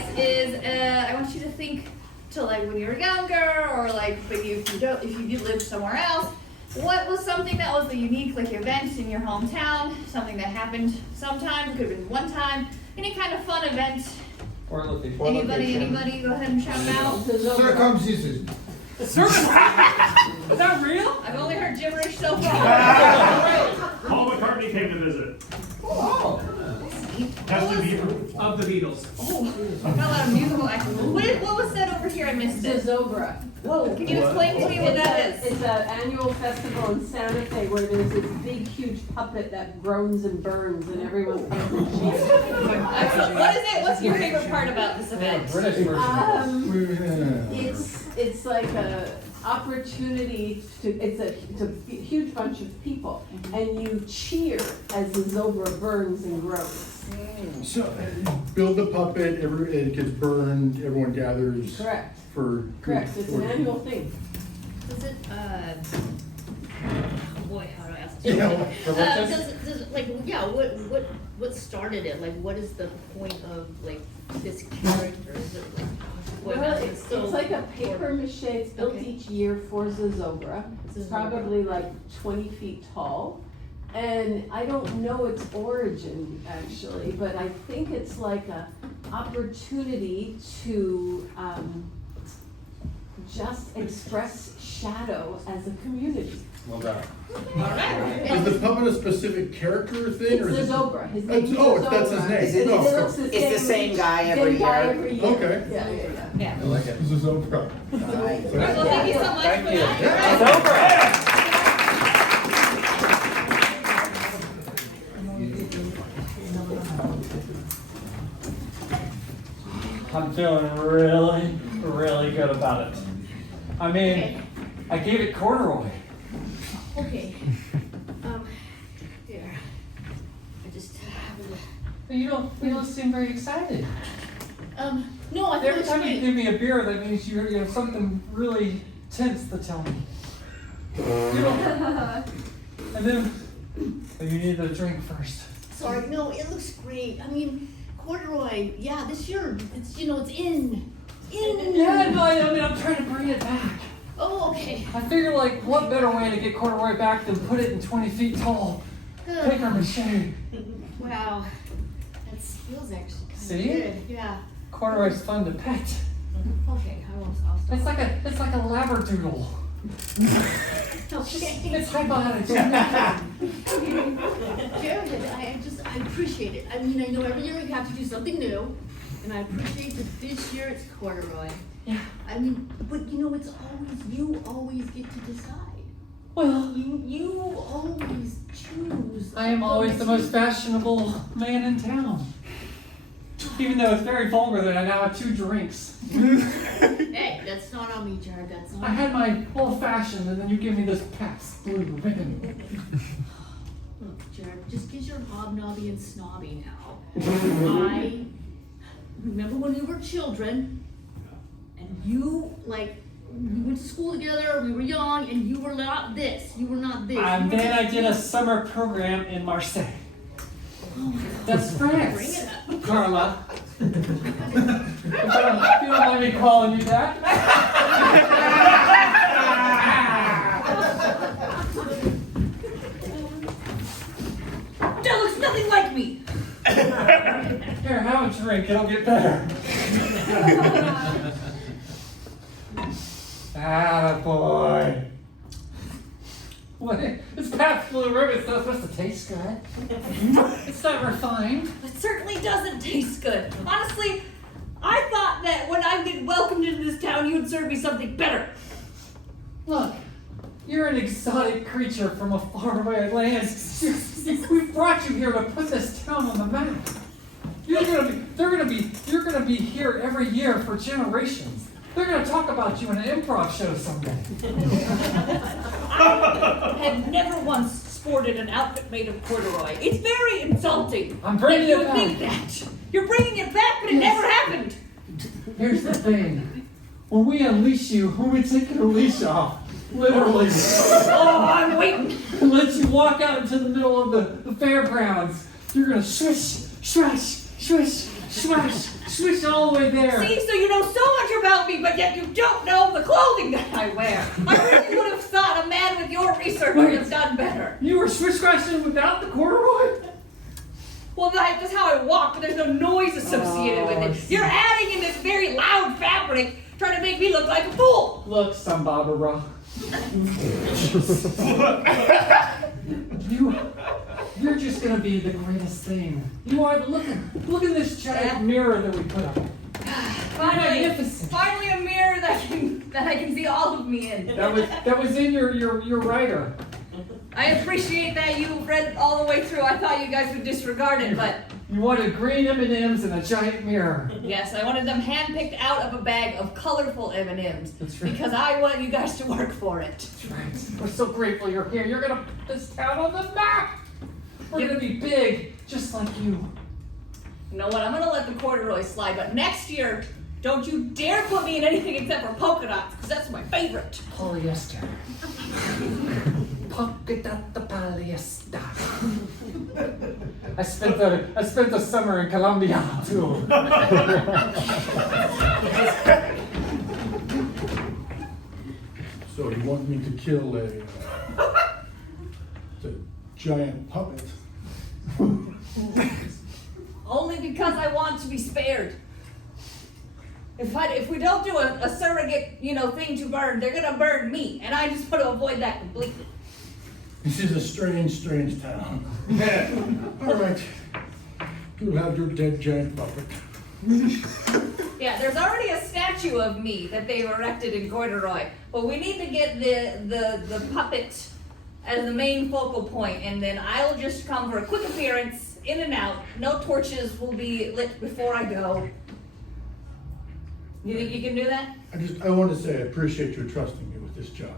advice is, I want you to think to like when you were younger, or like maybe if you lived somewhere else. What was something that was a unique like event in your hometown? Something that happened sometime, could have been one time. Any kind of fun event. Anybody? Go ahead and shout it out. Circumcision. Circumcision? Is that real? I've only heard gibberish so far. Paul McCartney came to visit. Oh. That's the Beaver. Of the Beatles. Oh, not a lot of musical acting. What was said over here? I missed it. Zozobra. Whoa, can you explain to me what that is? It's an annual festival in Santa Fe where there's this big, huge puppet that groans and burns and everyone comes and cheers. What is it? What's your favorite part about this event? It's like a opportunity it's a huge bunch of people and you cheer as the Zozobra burns and groans. So, build the puppet, it gets burned, everyone gathers. Correct. Correct. It's an annual thing. Is it, oh boy, how do I ask You this? know, What started it? Like, what is the point of, like, this character? Is it like, Well, it's like a paper mache. It's built each year for Zozobra. It's probably like 20 feet tall. And I don't know its origin actually, but I think it's like a opportunity to just express shadow as a community. Well done. Alright. Is the puppet a specific character thing? It's or is it? Zozobra. His name is Oh, Zozobra. that's his name. It looks It's the same guy every year. Okay. Yeah. I like it. Zozobra. Well, thank you so much for that. I'm feeling really, really good about it. I mean, Okay. I gave it corduroy. Okay. Here. I just You don't seem very excited. no, I think Every it's time you great. give me a beer, that means you have something really tense to tell me. You don't. And then you need the drink first. Sorry, no, it looks great. I mean, corduroy, yeah, this year, it's in. Yeah, no, I mean, I'm trying to bring it back. Oh, okay. I figure, like, what better way to get corduroy back than put it in 20 feet tall paper mache? Wow. That feels actually kind See? of good. Yeah. Corduroy's fun to pet. Okay, I'll stop. It's like a labradoodle. Okay. It's hypothetical. Jared, I appreciate it. I mean, I know every year we have to do something new, and I appreciate that this year it's corduroy. Yeah. I mean, but you know, you always get to decide. Well, You always choose. I am always the most fashionable man in town. Even though it's very vulgar that I now have 2 drinks. Hey, that's not on me, Jared. That's not I had my old fashioned and then you give me this Pabst Blue Ribbon. Look, Jared, just because you're hobnobby and snobby now. I remember when we were children, and you, like, we went to school together, we were young, and you were not this. You were not this. And then I did a summer program in Marseille. That's France. Bring it up. Carla. If you don't mind me calling you that. That looks nothing like me. Here, have a drink. It'll get better. Attaboy. What? It's Pabst Blue Ribbon. It's not supposed to taste good. It's not refined. It certainly doesn't taste good. Honestly, I thought that when I get welcomed into this town, you would serve me something better. Look, you're an exotic creature from a faraway land. We brought you here to put this town on the map. You're gonna be here every year for generations. They're gonna talk about you in an improv show someday. I have never once sported an outfit made of corduroy. It's very insulting. I'm bringing that it you back. think that. You're bringing it back, but it never happened. Here's the thing. When we unleash you, when we take your leash off, literally, Oh, I'm waiting. and let you walk out into the middle of the fairgrounds, you're gonna swish, swish, Swish, swash, swish all the way there. See, so you know so much about me, but yet you don't know the clothing that I wear. I really would have thought a man with your research would have done better. You were swish scratching without the corduroy? Well, that's how I walk, but there's no noise associated with it. You're adding in this very loud fabric, trying to make me look like a fool. Look, Zozobra. You're just gonna be the greatest thing. You are. Look at this giant mirror that we put up. Magnificent. Finally a mirror that I can see all of me in. That was in your writer. I appreciate that you read all the way through. I thought you guys would disregard it, but You wanted green M&Ms and a giant mirror. yes, I wanted them handpicked out of a bag of colorful M&Ms. That's right. Because I want you guys to work for it. That's right. We're so grateful you're here. You're gonna put this town on the map. We're gonna be big, just like you. You know what? I'm gonna let the corduroy slide, but next year, don't you dare put me in anything except for polka dots, because that's my favorite. Polyester. Polka dot the polyester. I spent the summer in Colombia too. So you want me to kill a giant puppet? Only because I want to be spared. If we don't do a surrogate, thing to burn, they're gonna burn me, and I just want to avoid that completely. This is a strange, strange town. All right. You'll have your dead giant puppet. Yeah, there's already a statue of me that they've erected in corduroy, but we need to get the puppet as the main focal point, and then I'll just come for a quick appearance, in and out. No torches will be lit before I go. You think you can do that? I want to say I appreciate you trusting me with this job.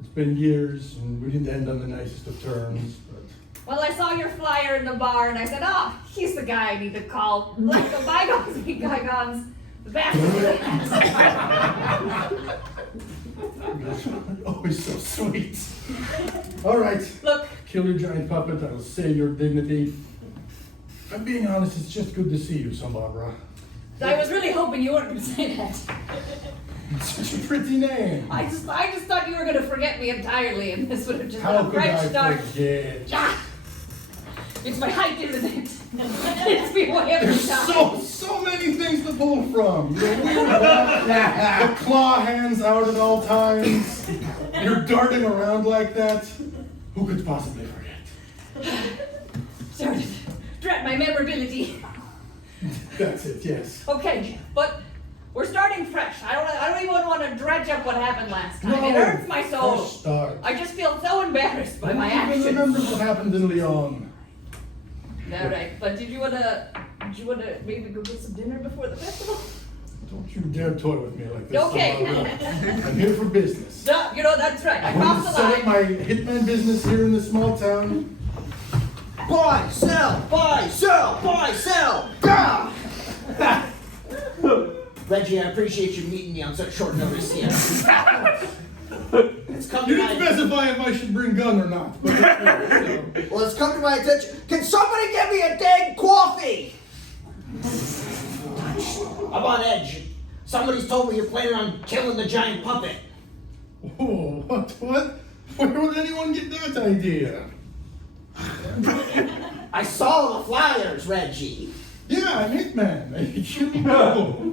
It's been years, and we didn't end on the nicest of terms, but Well, I saw your flyer in the bar, and I said, he's the guy I need to call. Let the bygones be bygones. The best is the best. you're always so sweet. All right. Look, Kill your giant puppet. I will save your dignity. If I'm being honest, it's just good to see you, Zozobra. I was really hoping you weren't going to say that. It's such a pretty name. I just thought you were going to forget me entirely, and this would have just How been a could fresh I start. forget? Ah, it's my height, isn't it? It's me way every There's time. so many things to pull from. Your weird the claw hands out at all times. You're darting around like that. Who could possibly forget? Sorry, dread my memorability. That's it, yes. Okay, but we're starting fresh. I don't even want to dredge up what happened last time. It hurts my soul. Fresh start. I just feel so embarrassed by my I don't even actions. remember what happened in Lyon. All right, but did you wanna maybe go get some dinner before the festival? Don't you dare toy with me like this. Okay. Zozobra. I'm here for business. No, that's right. I I want crossed to the set up line. my hitman business here in this small town. Buy, sell, buy, sell, buy, sell. Gah! Reggie, I appreciate you meeting me on such short notice here. It's come You to didn't my specify if I should bring gun or not. But well, it's come to my attention. Can somebody get me a dang coffee? I'm on edge. Somebody's told me you're planning on killing the giant puppet. Oh, what? Where would anyone get that idea? I saw the flyers, Reggie. Yeah, I'm hitman. I kill people.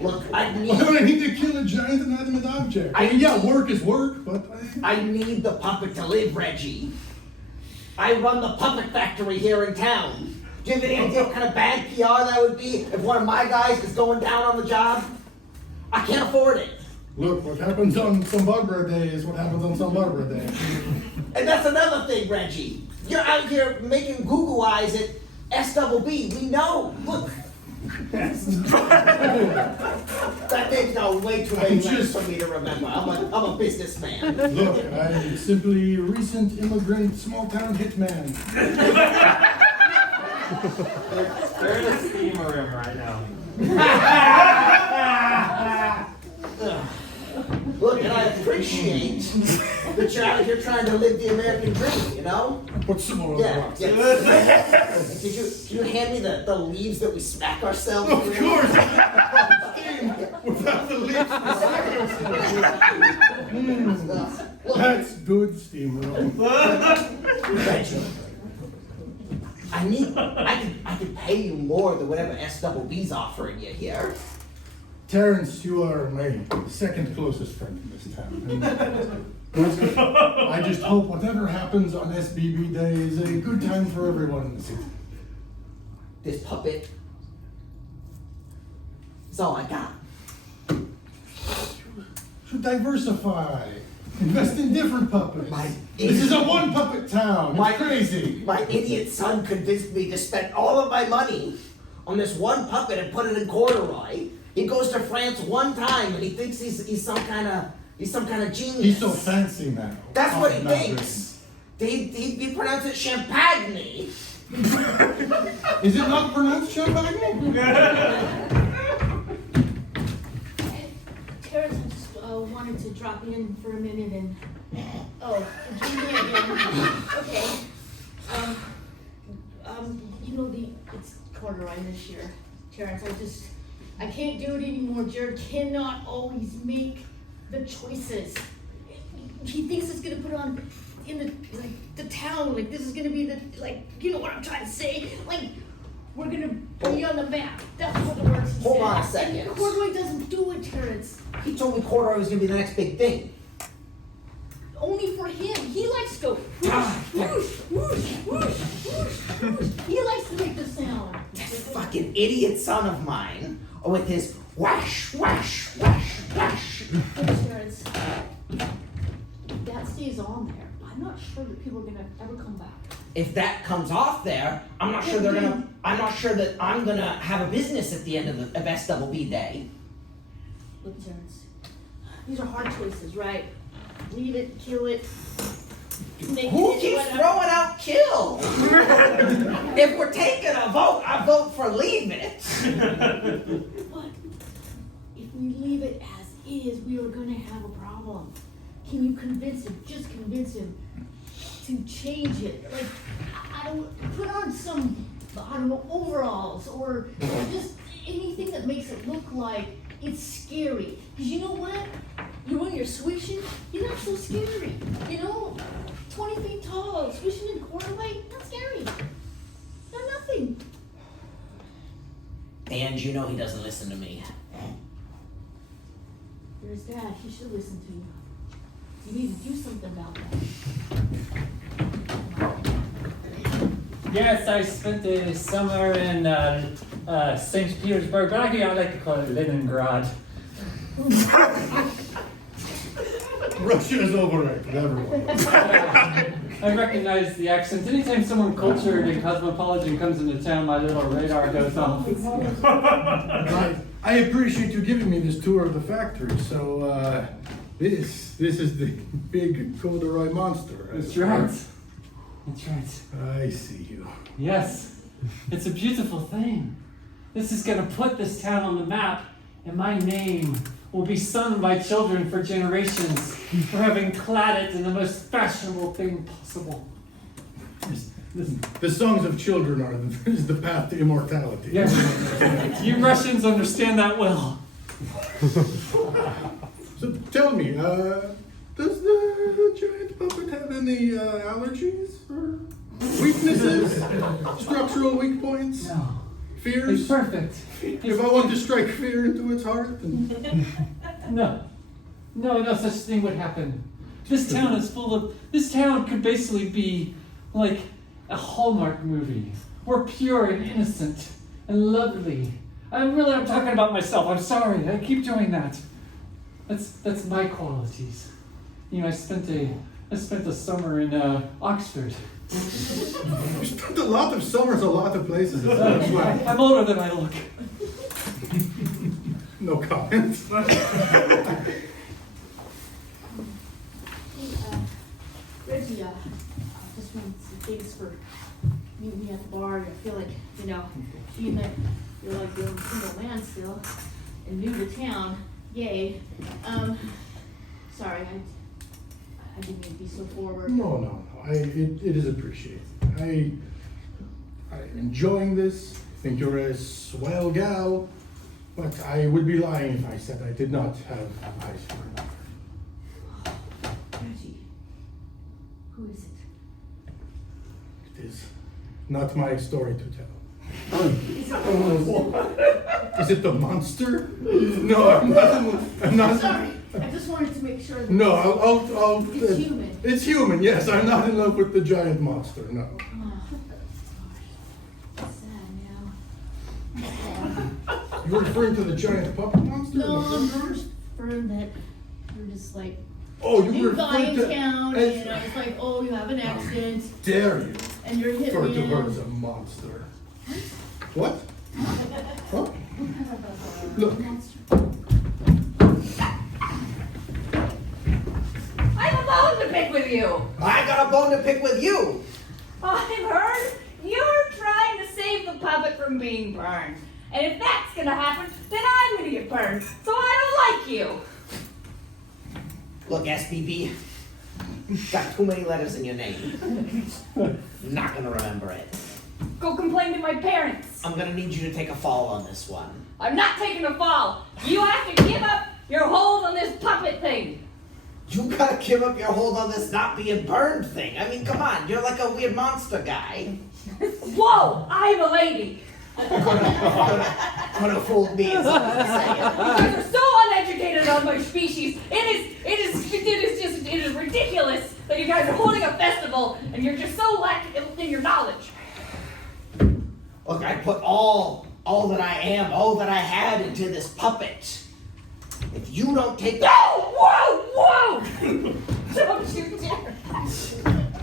Look, I Why would I need need to kill a giant inanimate object? I mean, yeah, work is work, but I need the puppet to live, Reggie. I run the puppet factory here in town. Do you have any idea what kind of bad PR that would be if one of my guys is going down on the job? I can't afford it. Look, what happens on Zozobra Day is what happens on Zozobra Day. And that's another thing, Reggie. You're out here making Google eyes at SWB. We know. Look. That thing's got way too many letters for me to remember. I'm a businessman. Look, I'm simply a recent immigrant small town hitman. They're in a steamer room right now. Look, and I appreciate that you're out here trying to live the American dream, you know? Put some more on the Yeah, rocks. yeah. Did you hand me the leaves that we smack ourselves Of with? course! Steam without the leaves. That's good steamroll. Reggie, I could pay you more than whatever SWB's offering you here. Terrence, you are my second closest friend in this town. I just hope whatever happens on SBB Day is a good time for everyone in the city. This puppet is all I got. Should diversify. Invest in different puppets. This is a one puppet town. It's crazy. My idiot son convinced me to spend all of my money on this one puppet and put it in corduroy. He goes to France one time and he thinks he's some kind of genius. He's so fancy now. That's what he Not thinks. He pronounced it champagne. Is it not pronounced champagne? Terrence, I just wanted to drop in for a minute and, Virginia again. Okay. It's corduroy this year. Terrence, I can't do it anymore. Jared cannot always make the choices. He thinks it's gonna put on in the town, this is gonna be you know what I'm trying to say? We're gonna be on the map. That's what the words he Hold said. on a second. And corduroy doesn't do it, Terrence. He told me corduroy was gonna be the next big thing. Only for him. He likes to go whoosh, whoosh, whoosh, whoosh, whoosh, whoosh. He likes to make the sound. This fucking idiot son of mine, with his whash, whash, whash, whash. Terrence, that stays on there. I'm not sure that people are gonna ever come back. If that comes off there, I'm not sure that I'm gonna have a business at the end of SWB Day. Look, Terrence, these are hard choices, right? Leave it, kill it. Make Who it, keeps whatever. throwing out kill? If we're taking a vote, I vote for leave it. But if we leave it as is, we are gonna have a problem. Can you convince him, just convince him to change it? I don't, put on some, overalls or just anything that makes it look like it's scary. Because you know what? When you're swishing, you're not so scary. 20 feet tall, swishing in corduroy, not scary. Not nothing. And you know he doesn't listen to me. There's Dad, he should listen to you. You need to do something about that. Yes, I spent the summer in St. Petersburg, but I like to call it Leningrad. Russia is overrated, everyone. I recognize the accent. Anytime someone cultured and cosmopolitan comes into town, my little radar goes off. I appreciate you giving me this tour of the factory. So, this is the big corduroy monster. That's right. That's right. I see you. Yes, it's a beautiful thing. This is going to put this town on the map, and my name will be sung by children for generations for having clad it in the most fashionable thing possible. The songs of children is the path to immortality. Yes, you Russians understand that well. So tell me, does the giant puppet have any allergies or weaknesses? Structural weak points? No, Fears? it's perfect. If I want to strike fear into its heart, then No such thing would happen. This town is full of. This town could basically be like a Hallmark movie. We're pure and innocent and lovely. I'm talking about myself. I'm sorry. I keep doing that. That's my qualities. I spent a summer in Oxford. you spent a lot of summers, a lot of places. I'm older than I look. No comment. Reggie, I just wanted to say thanks for meeting me at the bar. I feel like, being that you're like the only single man still and new to town, yay. Sorry, I didn't mean to be so forward. No. it is appreciated. I'm enjoying this. I think you're a swell gal, but I would be lying if I said I did not have eyes for another. Reggie, who is it? It is not my story to tell. Is it Is it the monster? No, I'm not. Sorry, I just wanted to make sure that. No, I'll. It's human. It's human, yes. I'm not in love with the giant monster, no. Oh, sad now. You're referring to the giant puppet monster? No, I'm just referring that you're just like Oh, you new guy referring in to. town, as- and I was like, oh, you have an accident, Dare you and you're refer to her as hitman. a monster? What? Huh? Look. I have a bone to pick with you. I got a bone to pick with you. I've heard you're trying to save the puppet from being burned. And if that's gonna happen, then I'm gonna get burned. So I don't like you. Look, SBB, got too many letters in your name. Not gonna remember it. Go complain to my parents. I'm gonna need you to take a fall on this one. I'm not taking a fall. You have to give up your hold on this puppet thing. You gotta give up your hold on this not being burned thing. I mean, come on, you're like a weird monster guy. Whoa, I'm a lady. Could have fooled me, is all I'm saying. You guys are so uneducated on my species. It is ridiculous that you guys are holding a festival and you're just so lacking in your knowledge. Look, I put all that I am, all that I had into this puppet. If you don't take the... Whoa! Don't you dare!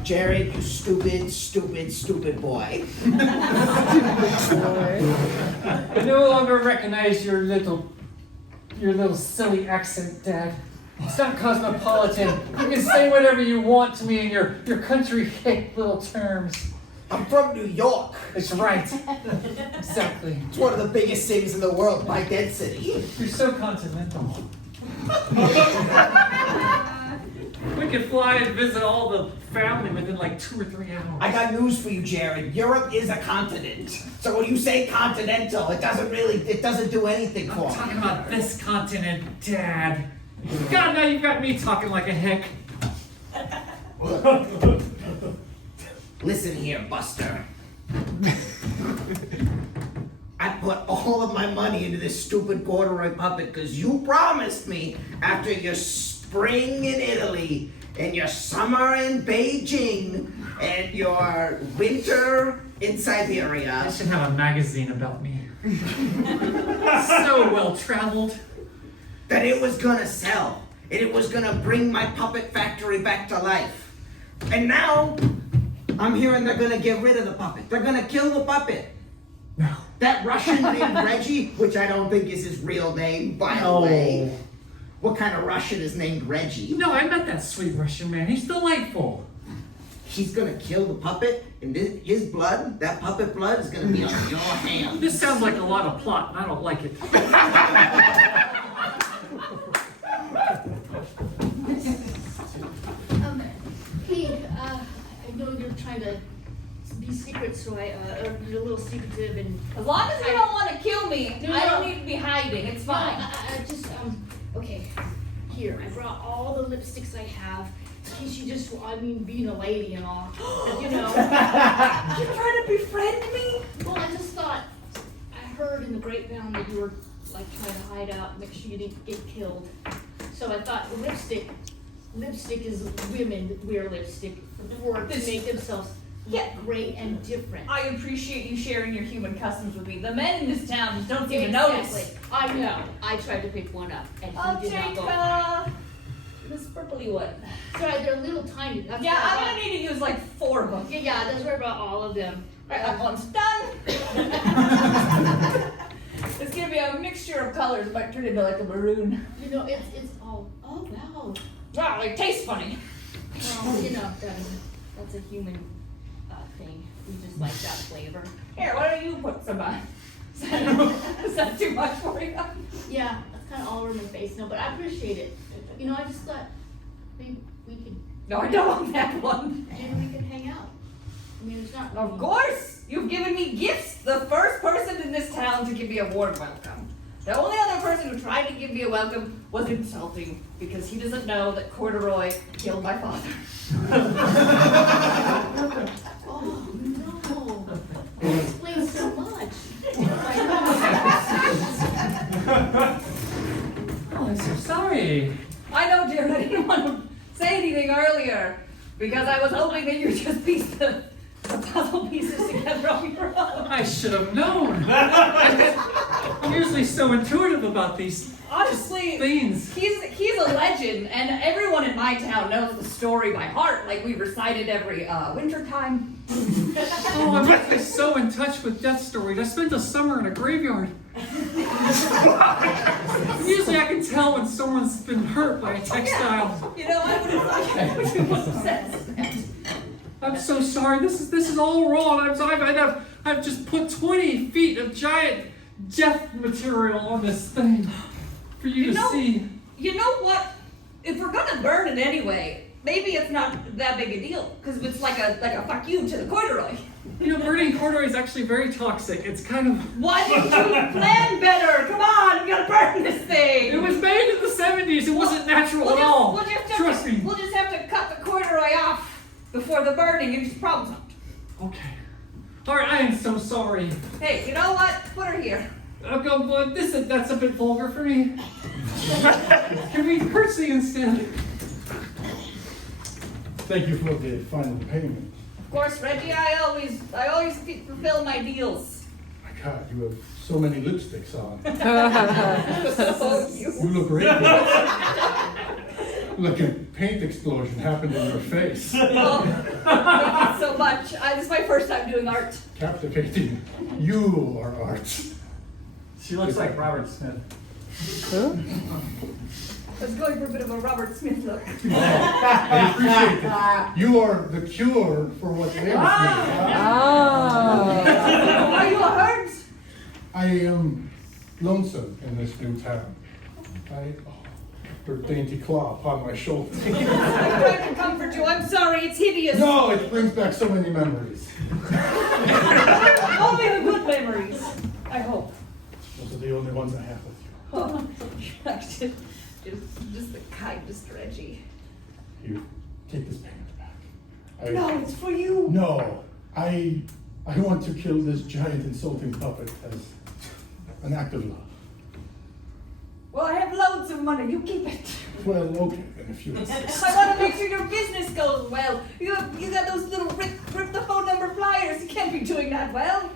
Jared, you stupid boy. I no longer recognize your little silly accent, Dad. It's not cosmopolitan. You can say whatever you want to me in your country hick little terms. I'm from New York. It's right. Exactly. It's one of the biggest cities in the world by density. You're so continental. We could fly and visit all the family within like 2 or 3 hours. I got news for you, Jared. Europe is a continent. So when you say continental, it doesn't do anything for I'm me. talking about this continent, Dad. God, now you've got me talking like a hick. Listen here, Buster. I put all of my money into this stupid corduroy puppet because you promised me after your spring in Italy and your summer in Beijing and your winter in I Siberia. should have a magazine about me. So well traveled. That it was gonna sell and it was gonna bring my puppet factory back to life. And now I'm hearing they're gonna get rid of the puppet. They're gonna kill the puppet. No. That Russian named Reggie, which I don't think is his real name, by the way. What kind of Russian is named Reggie? No, I met that sweet Russian man. He's delightful. He's gonna kill the puppet, and his blood, that puppet blood, is gonna be on your hands. This sounds like a lot of plot, and I don't like it. Hey, I know you're trying to be secret, so you're a little secretive and. As long as you don't want to kill me, No, I no. don't need to be hiding. It's fine. I just, okay, here, I brought all the lipsticks I have, in case you just, being a lady and all, you know. You're trying to befriend me? Well, I just thought, I heard in the grapevine that you were, like, trying to hide out, make sure you didn't get killed. So I thought lipstick is women wear lipstick to make themselves look great and different. I appreciate you sharing your human customs with me. The men in this town just don't seem to notice. Exactly. I know, I tried to pick one up, and I'll he did not take go for it. this purpley one. Sorry, they're little tiny. That's Yeah, what I I'm got. gonna need to use like 4 of them. Yeah, that's where I brought all of them. Right, that one's done. It's gonna be a mixture of colors. It might turn into like a maroon. You know, it's all, oh wow. Wow, it tastes funny. Well, you know, that's a human thing. We just like that flavor. Here, why don't you put some on? Is that too much for you? Yeah, that's kind of all over my face now, but I appreciate it. You know, I just thought maybe we could No, I don't want that one. Maybe we can hang out. I mean, it's not. Of course! You've given me gifts! The first person in this town to give me a warm welcome. The only other person who tried to give me a welcome was insulting because he doesn't know that Corduroy killed my father. Oh, no. That explains so much. Oh, I'm so sorry. I know, dear, I didn't want to say anything earlier because I was hoping that you'd just piece the puzzle pieces together on your own. I should have known. I'm usually so intuitive about these Honestly, things. he's a legend, and everyone in my town knows the story by heart. Like we recite it every winter time. Oh, I'm actually so in touch with death stories. I spent a summer in a graveyard. Usually I can tell when someone's been hurt by a textile. You know, I would have thought you would have said that. I'm so sorry. This is all wrong. I'm sorry. I've just put 20 feet of giant death material on this thing for you to see. You know what? If we're gonna burn it anyway, maybe it's not that big a deal because it's like a fuck you to the corduroy. You know, burning corduroy is actually very toxic. It's kind of. Why didn't you plan better? Come on, we gotta burn this thing. It was made in the 70s. It wasn't natural at all. Trust me. We'll just have to cut the corduroy off before the burning and just problem solved. Okay. All right. I am so sorry. Hey, you know what? Put her here. Okay, but that's a bit vulgar for me. Can we curtsy instead? Thank you for the final payment. Of course, Reggie, I always fulfill my deals. My God, you have so many lipsticks on. So You you. look great. Like a paint explosion happened in your face. Oh, thank you so much. This is my first time doing art. Captivating. You are art. She looks like Robert Smith. I was going for a bit of a Robert Smith look. I appreciate it. You are the cure for what ails me. Are you hurt? I am lonesome in this new town. Her dainty claw upon my shoulder. I'm trying to comfort you. I'm sorry, it's hideous. No, it brings back so many memories. Only the good memories. I hope. Those are the only ones I have with you. Oh, you're just the kindest, Reggie. You take this payment back. No, it's for you. No, I want to kill this giant insulting puppet as an act of love. Well, I have loads of money. You keep it. Well, okay, then if you insist. I want to make sure your business goes well. You got those little rip the phone number flyers. You can't be doing that well.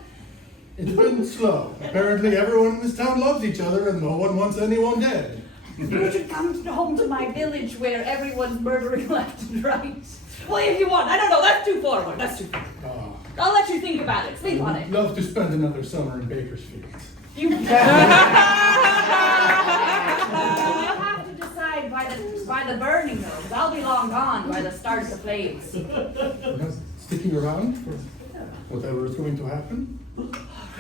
It's been slow. Apparently everyone in this town loves each other and no one wants anyone dead. You should come home to my village where everyone's murdering left and right. Well, if you want. I don't know. That's too forward. That's too forward. Oh, I'll let you think about it. Sleep on I'd it. love to spend another summer in Bakersfield. You have to decide by the burning though, 'cause I'll be long gone by the start of the flames. You're not sticking around for whatever is going to happen?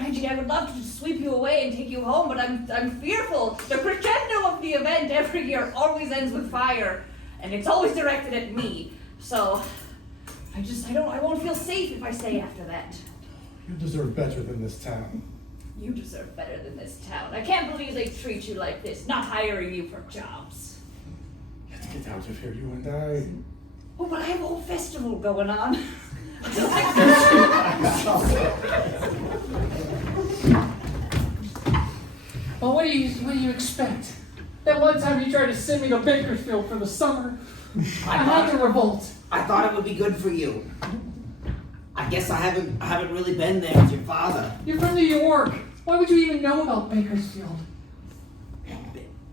Reggie, I would love to sweep you away and take you home, but I'm fearful. The crescendo of the event every year always ends with fire, and it's always directed at me. So I won't feel safe if I stay after that. You deserve better than this town. You deserve better than this town. I can't believe they treat you like this, not hiring you for jobs. Let's get out of here, you and I. Oh, but I have a whole festival going on. Well, what do you expect? That one time you tried to send me to Bakersfield for the summer, I had to revolt. I thought it would be good for you. I guess I haven't really been there with your father. You're from New York. Why would you even know about Bakersfield?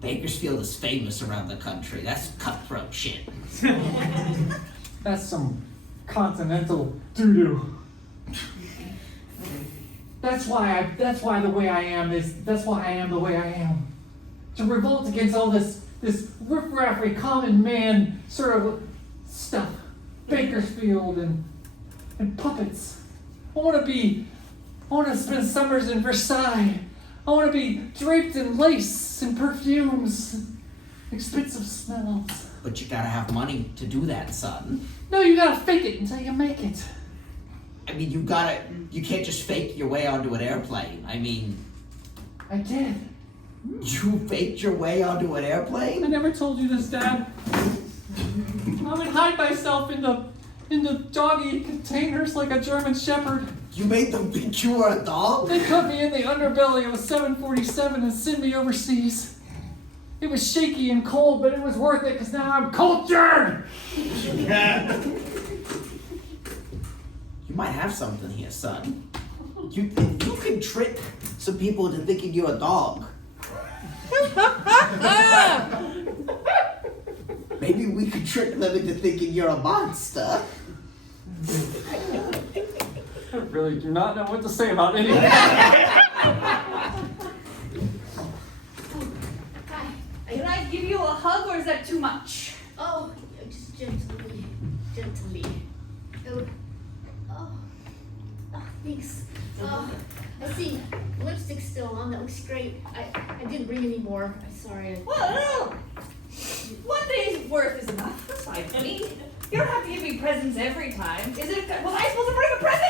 Bakersfield is famous around the country. That's cutthroat shit. That's some continental doo-doo. That's why the way I am the way I am. To revolt against all this riff-raffy common man sort of stuff. Bakersfield and puppets. I want to spend summers in Versailles. I want to be draped in lace and perfumes, expensive smells. But you gotta have money to do that, son. No, you gotta fake it until you make it. I mean, you can't just fake your way onto an airplane. I mean, I did. you faked your way onto an I airplane? never told you this, Dad. I would hide myself in the doggy containers like a German Shepherd. You made them think you were a dog? They put me in the underbelly of a 747 and sent me overseas. It was shaky and cold, but it was worth it because now I'm cultured! You might have something here, son. You can trick some people into thinking you're a dog. Maybe we could trick them into thinking you're a monster. I really do not know what to say about anything. Hi. Can I give you a hug or is that too much? Oh, just gently. Oh, thanks. I see lipstick still on. That looks great. I didn't bring any more. I'm sorry. Well, no. One day's worth is enough. That's fine. I mean, you don't have to give me presents every time. Was I supposed to bring a present?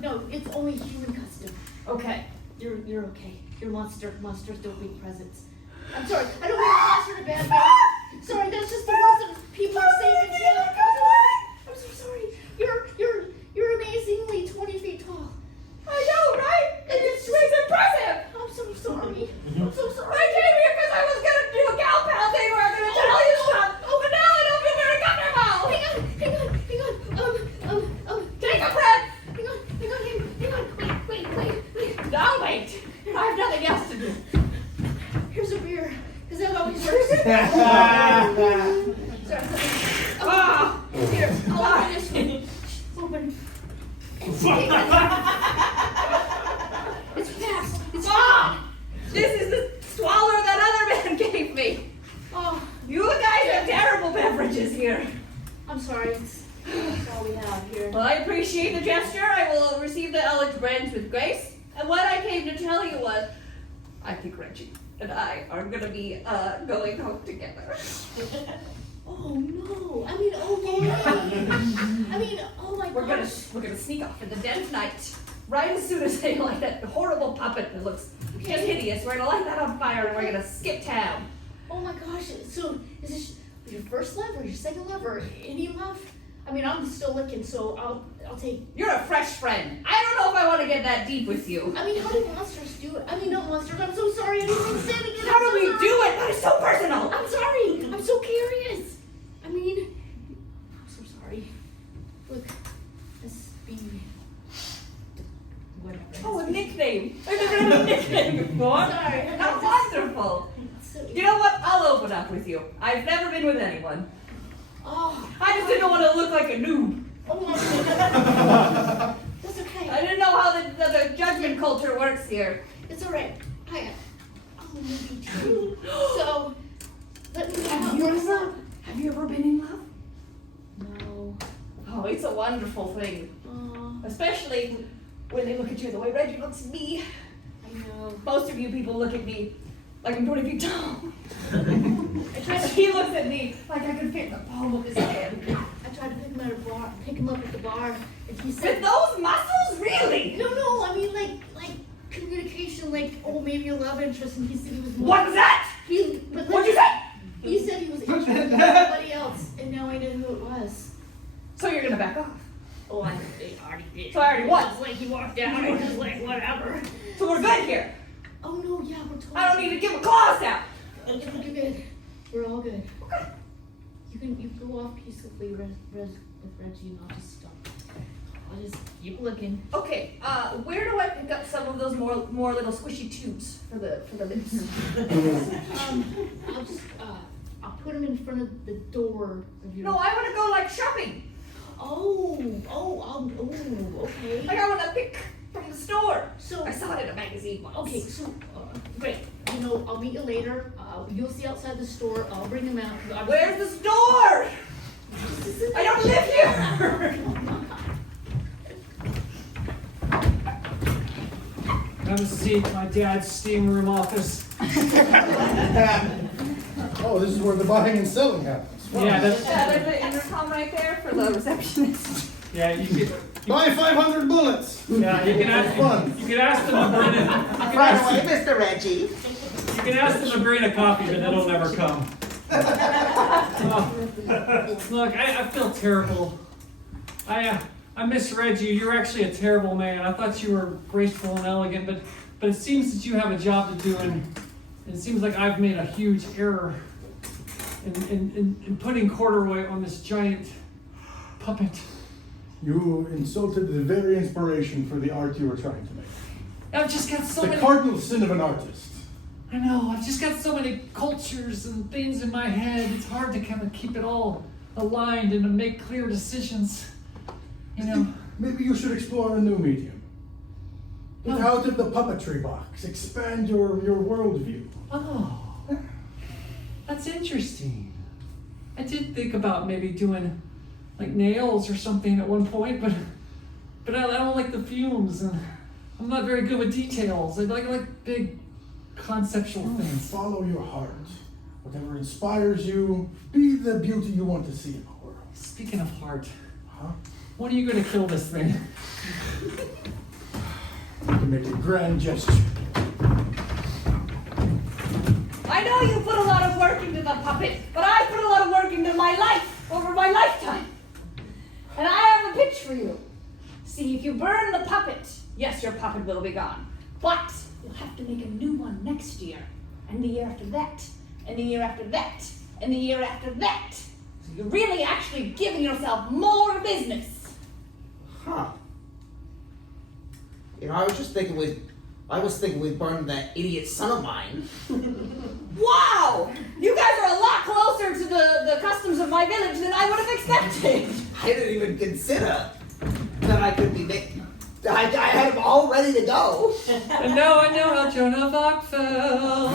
No. It's only human custom. Okay. You're okay. You're monsters don't bring presents. I'm sorry. I don't mean monster in a bad way. Sorry, that's just the words that people are saying. I'm so sorry. You're amazingly 20 feet tall. I know, right? It's impressive. I'm so sorry. I'm so sorry. I came here because I was gonna do a gal pal thing where I'm gonna tell you stuff. But now I don't feel very comfortable. Hang on. Take a breath. Hang on. Wait. I'll wait. I have nothing else to do. Here's a beer, because that always works. Sorry. Ah. Here, I'll open this one. Open. It's fast. It's This is the swallow that other man gave me. Oh, You guys have terrible beverages here. I'm sorry. That's all we have here. Well, I appreciate the gesture. I will receive the eloquence with grace. And what I came to tell you was, I think Reggie and I are gonna be going home together. Oh no! I mean, okay. I mean, oh my We're gosh. gonna sneak off in the den tonight. Right as soon as they light that horrible puppet that looks just hideous, we're gonna light that on fire and we're gonna skip town. Oh my gosh. So, is this your first love or your second love or any love? I mean, I'm still looking, so I'll take. You're a fresh friend. I don't know if I want to get that deep with you. I mean, how do monsters do it? I mean, not monsters. I'm so sorry. I didn't mean to say it again. How do we do it? That is so personal. I'm sorry. I'm so curious. I mean, I'm so sorry. Look, let's be whatever. Oh, a nickname. I've never had a nickname before. Sorry. How wonderful. So, You know what? I'll open up with you. I've never been with anyone. oh, I just didn't want to look like a noob. oh my God. That's okay. I didn't know how the judgment culture works here. It's alright. Maybe two. So, let me know. Have you ever been in love? No. Oh, it's a wonderful thing. Especially when they look at you the way Reggie looks at me. I know. Most of you people look at me like I'm 20 feet tall. I tried to He looks at me like I could fit in the palm of his hand. I tried to pick him up at the bar, and he With said, those muscles? Really? No, I mean like communication, like, oh, maybe a love interest, and he said he was more. What's that? What'd you say? He said he was interested in somebody else, and now I know who it was. So you're gonna back off? Oh, I already did. So I already what? It was like he walked out, I was just like, whatever. So we're good here. Oh no, yeah, we're totally. I don't need to give a claws out. You're good. We're all good. Okay. You go off peacefully with Reggie, and I'll just stop. I'll just keep looking. Okay, where do I pick up some of those more little squishy tubes for the lips? I'll just I'll put them in front of the door of your. No, I want to go like shopping. Okay. Like I want to pick from the store. So I saw it in a magazine once. okay, so great. You know, I'll meet you later. You'll see outside the store. I'll bring them out. Where's the store? I don't live here. Have a seat, my dad's steam room office. Oh, this is where the buying and selling happens. Wow. Yeah, that's, Yeah, there's an intercom right there for the receptionist. yeah, you could, Buy 500 bullets. yeah, you can ask, Fun. you can ask them to bring it, Right away, Mr. Reggie. you can ask them to bring a coffee, but it'll never come. Oh, look, I feel terrible. I miss Reggie. You're actually a terrible man. I thought you were graceful and elegant, but it seems that you have a job to do, and it seems like I've made a huge error in putting corduroy on this giant puppet. You insulted the very inspiration for the art you were trying to make. I've just got so The many. cardinal sin of an artist. I know. I've just got so many cultures and things in my head. It's hard to kind of keep it all aligned and to make clear decisions. You know. Maybe you should explore a new medium. Get out of the puppetry box. Expand your worldview. Oh, that's interesting. I did think about maybe doing like nails or something at one point, but I don't like the fumes, and I'm not very good with details. I like big conceptual things. Follow your heart. Whatever inspires you, be the beauty you want to see in the world. Speaking of heart, Huh? when are you going to kill this thing? You can make a grand gesture. I know you put a lot of work into the puppet, but I put a lot of work into my life over my lifetime. And I have a pitch for you. See, if you burn the puppet, yes, your puppet will be gone. But you'll have to make a new one next year, and the year after that, and the year after that, and the year after that. So you're really actually giving yourself more business. Huh. You know, I was thinking we'd burn that idiot son of mine. Wow! You guys are a lot closer to the customs of my village than I would have expected. I didn't even consider that I could be making. I had them all ready to go. And now I know how Joan of Arc felt.